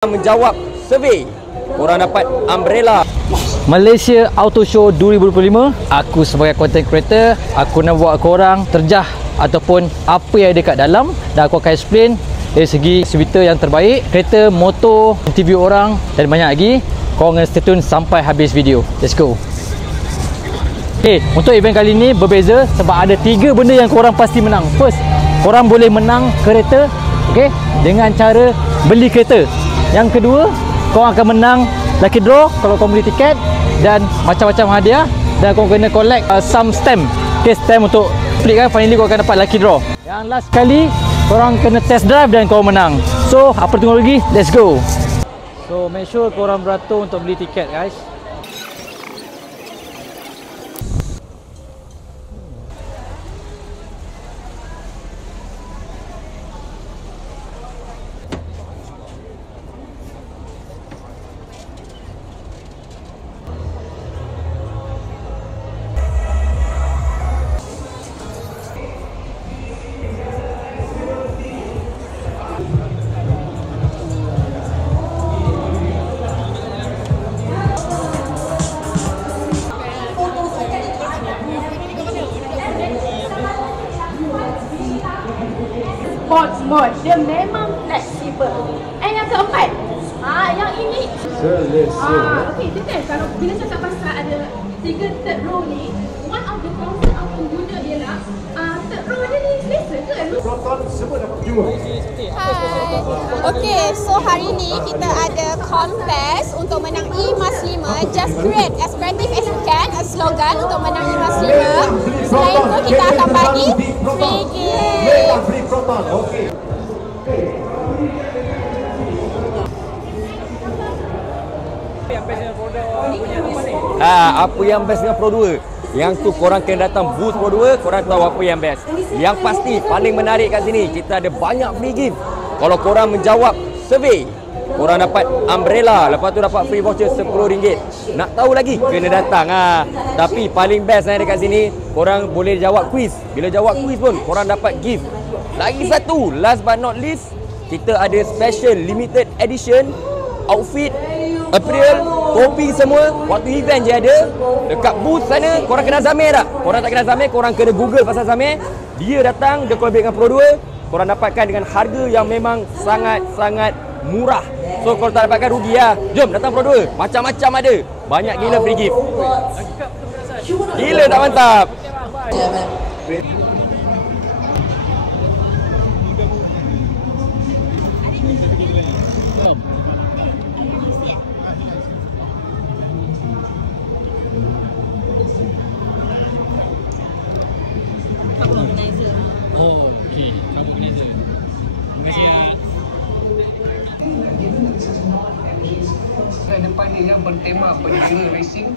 Menjawab survey, korang dapat umbrella. Malaysia Auto Show 2025. Aku sebagai content creator, aku nak buat korang terjah ataupun apa yang ada kat dalam, dan aku akan explain dari segi cerita yang terbaik, kereta, motor, interview orang dan banyak lagi. Korang kena stay tune sampai habis video. Let's go. Okay, untuk event kali ni berbeza sebab ada 3 benda yang korang pasti menang. First, korang boleh menang kereta, okay, dengan cara beli kereta. Yang kedua, korang akan menang lucky draw kalau korang beli tiket dan macam-macam hadiah, dan korang kena collect some stamp. Okay, stamp untuk split kan, finally korang akan dapat lucky draw. Yang last kali, korang kena test drive dan korang menang. So, apa tunggu lagi? Let's go. So, make sure korang beratur untuk beli tiket guys. Sports mode, dia memang fleksibel. And yang keempat, yang ini. Okey, detail kalau bila cakap pasal ada 3 third row ni, one of the concern of pengguna ialah third row dia ni selesa ke? Proton semua dapat jumpa. Hai. Okey, so hari ni kita ada contest untuk menang eMAS 5. Just create as creative as you can a slogan untuk menang eMAS 5. Selain itu kita akan bagi free gift. Beli Proton. Okey. Apa yang best dengan Pro 2? Yang tu korang kena datang booth Pro 2, korang tahu apa yang best. Yang pasti paling menarik kat sini, kita ada banyak free gift. Kalau korang menjawab survey, korang dapat umbrella, lepas tu dapat free voucher RM10. Nak tahu lagi? Kena datang. Tapi paling best yang ada kat sini, korang boleh jawab quiz. Bila jawab quiz pun, korang dapat gift. Lagi satu, last but not least, kita ada special limited edition outfit, apparel, topi semua. Waktu event je ada. Dekat booth sana, korang kenal Zamir tak? Korang tak kenal Zamir, korang kena google pasal Zamir. Dia datang, dia collaborate dengan Pro 2. Korang dapatkan dengan harga yang memang sangat-sangat murah. So kalau tak dapatkan rugi lah. Jom datang Pro 2. Macam-macam ada. Banyak gila free gift. Gila tak mantap? Oh, okey. Kamu organizer. Terima kasih ya. Depan ni yang bertema penjara racing.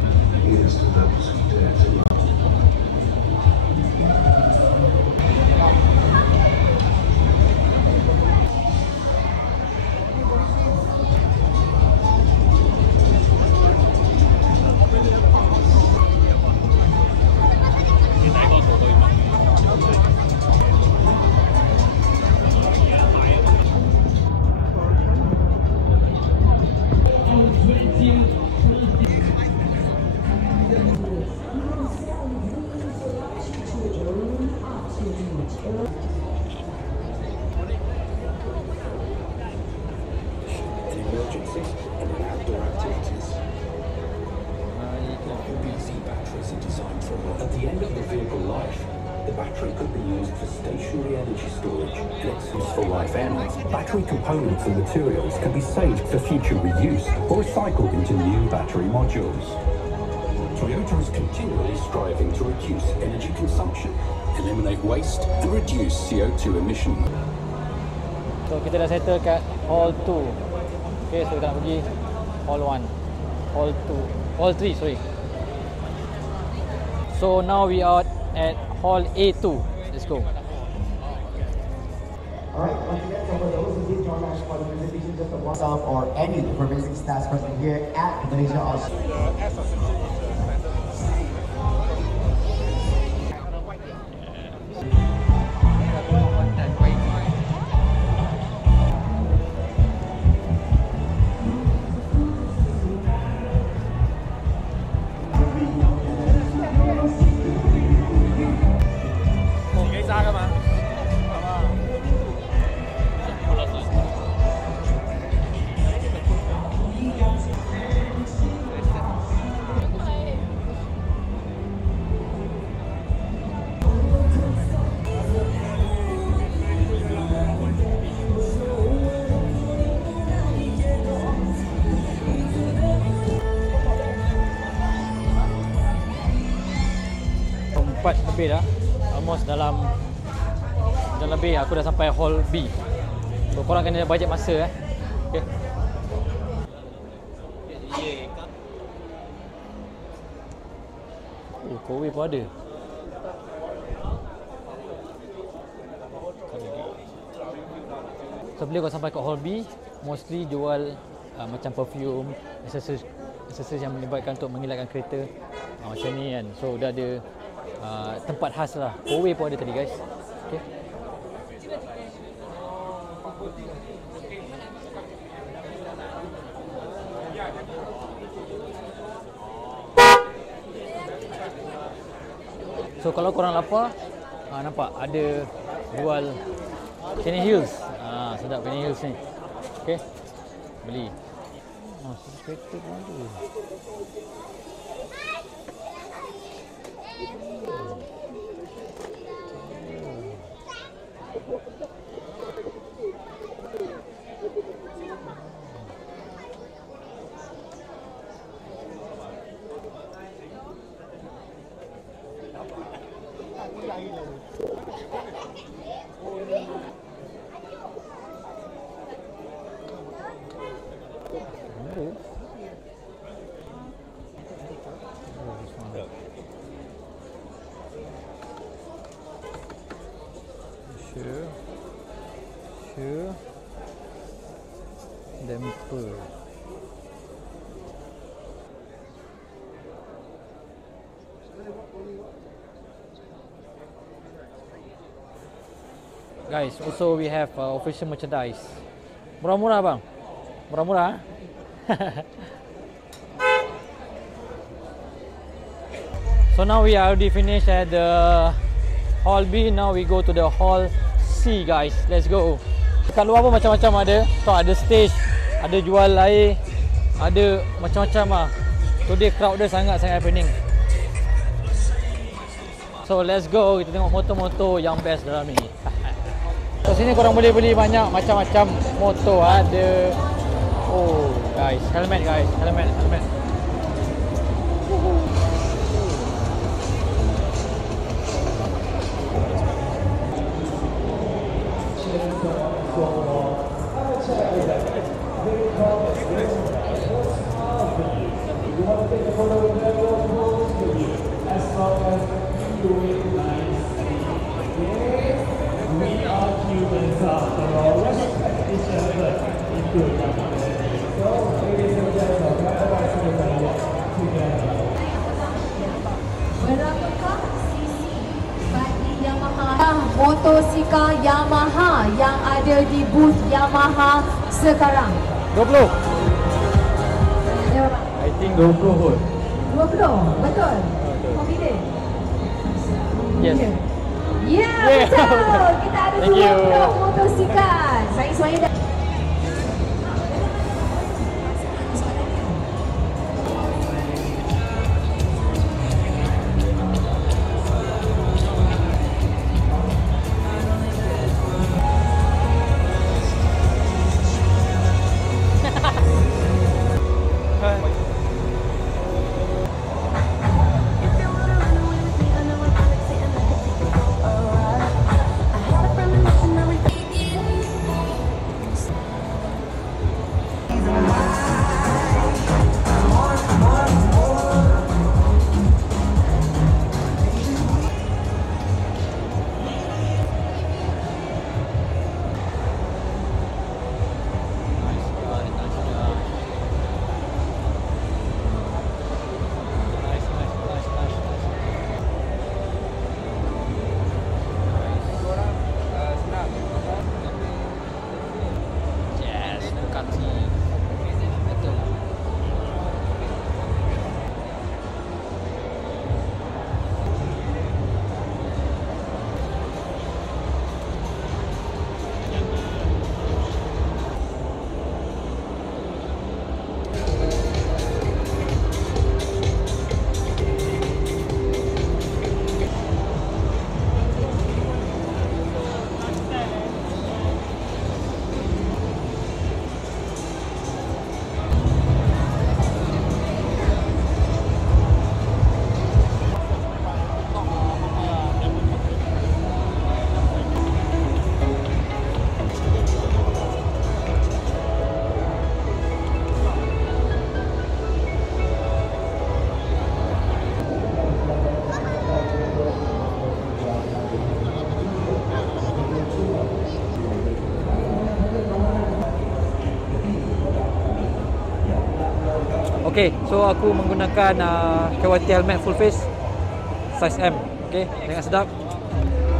At the end of the vehicle life, the battery could be used for stationary energy storage and its useful life ends. Battery components and materials can be saved for future reuse or recycled into new battery modules. Toyota is continually striving to reduce energy consumption, eliminate waste and reduce CO2 emissions. So kita dah settle kat hall 2. Okay, so kita nak pergi hall 1, hall 2, hall 3 sorry. So now we are at hall A2. Let's go. Alright, once again, so for those who did join us for the presentation, just a WhatsApp or any information stats person here at Malaysia Australia. lebih dah. Almost dalam jam lebih aku dah sampai hall B. So korang kena bajet masa Okay. Oh, Kowe pun ada. So bila kau sampai kat hall B, mostly jual macam perfume, accessories yang melibatkan untuk mengilatkan kereta, macam ni kan. So dah ada tempat khas lah. Kowe pun ada tadi guys. Okay. So kalau korang lapar, nampak ada jual Penny Hills. Sedap Penny Hills ni. Okey. Beli. Kereta pun ada. Sure. Damper. Guys, also we have official merchandise. Murah-murah bang. Murah-murah. So now we are already finished at the hall B. Now we go to the hall C guys. Let's go. Kat luar pun macam-macam ada. So ada stage, ada jual air, ada macam-macam lah. Today crowd dia sangat-sangat happening. So let's go, kita tengok motor-motor yang best dalam ni. So sini korang boleh beli banyak macam-macam motor ada. Oh guys, helmet guys, helmet. Berapakah sisi bagi Yamaha? Motosikal Yamaha yang ada di booth Yamaha sekarang. 20. Ya, I think 20 kot. 20, betul? Confident? Yes. Ya, betul. Kita ada 20 motosikal. Saya semuanya dah. Okay, so aku menggunakan KYT helmet full face size M. Okay, jangan sedap.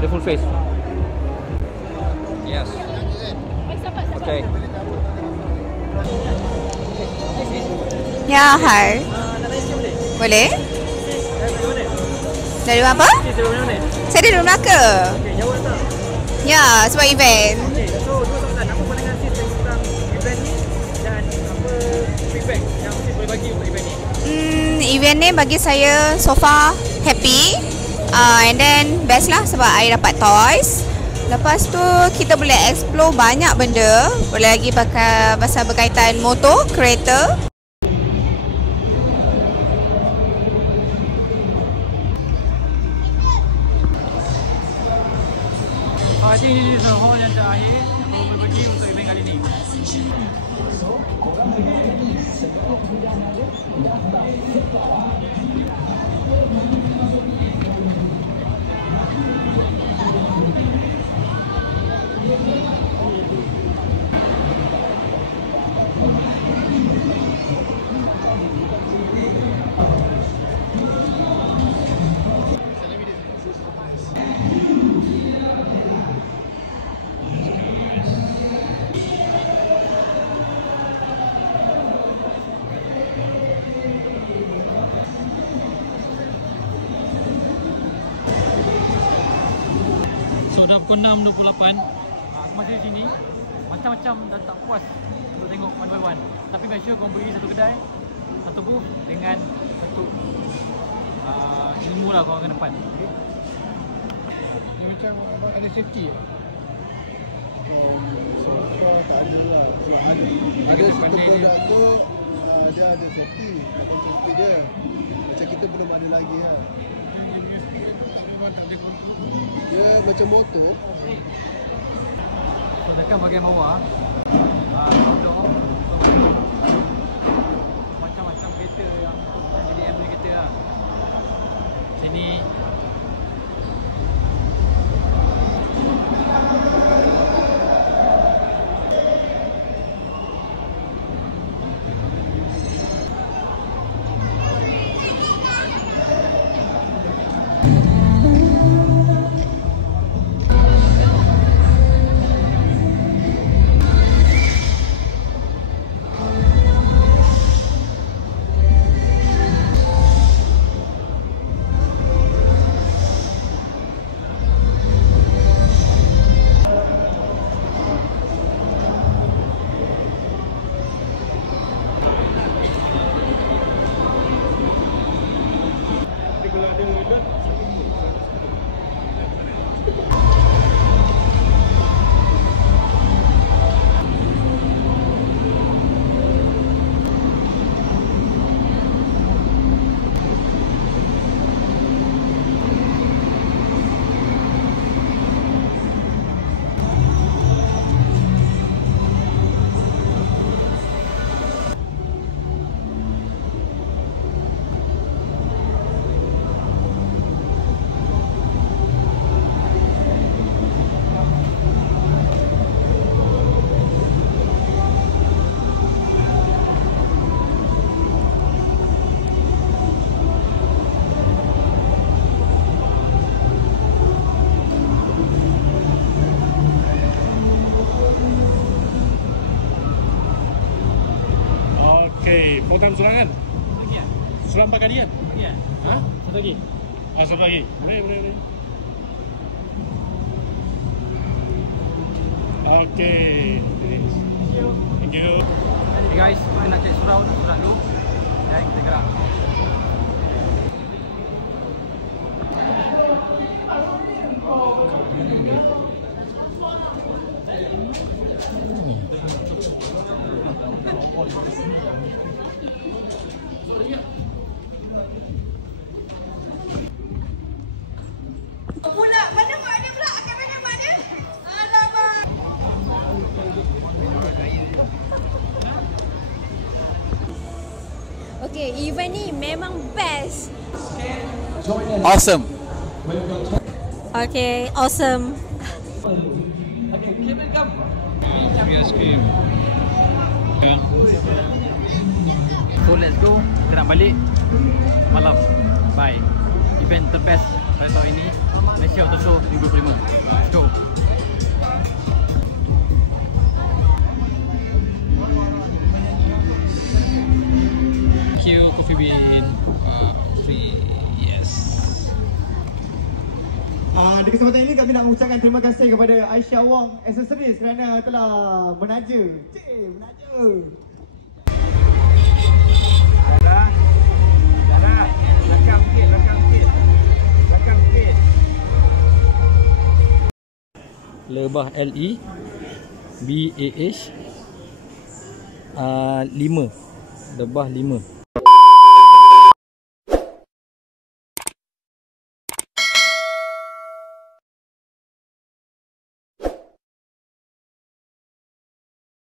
Dia full face. Yes. Okay. Ya, hai. Boleh? Dari apa? Saya dari Melaka. Ya, sebab event. So, dua soalan. Apa pandangan sis tentang event ni dan apa feedback yang sis boleh bagi untuk event ni? Event ni bagi saya so far happy. And then best lah sebab saya dapat toys. Lepas tu kita boleh explore banyak benda. Boleh lagi pakai pasal berkaitan motor, kereta. I think ini is hall yang terakhir yang boleh bagi untuk event kali ni. Pukul 6.28 aku masih di sini macam-macam dah tak puas untuk tengok one by one, tapi make sure korang beri satu kedai, satu booth dengan satu ilmu lah korang akan dapat. Dia macam ada safety ya? So tak ada lah. Ada satu produk tu dia ada safety, safety dia macam kita belum ada lagi lah. Dia macam motor. So dekat bahagian bawah macam-macam kereta yang JDM punya kereta lah. Sini Okay, program surangan. Suram pakai dia? ya. Ha? Satu lagi. Satu lagi. Boleh. Okay. Thank you. Okay guys, kita nak cari surau dulu. Dan kita gerak. Pula, mana pula? Akan mana? Alamak. Okay, event ni memang best. Awesome. Okay, awesome. Full let's go. Kita nak balik malam. Bye. Event terbest pada tahun ini, Malaysia Auto Show 2025. Let's go. Thank you Coffee Bean. Free. Yes. Di kesempatan ini kami nak mengucapkan terima kasih kepada Aisyah Wong Accessories kerana telah menaja. Menaja. Belakang sikit. Lebah LE BAH 5. Lebah 5.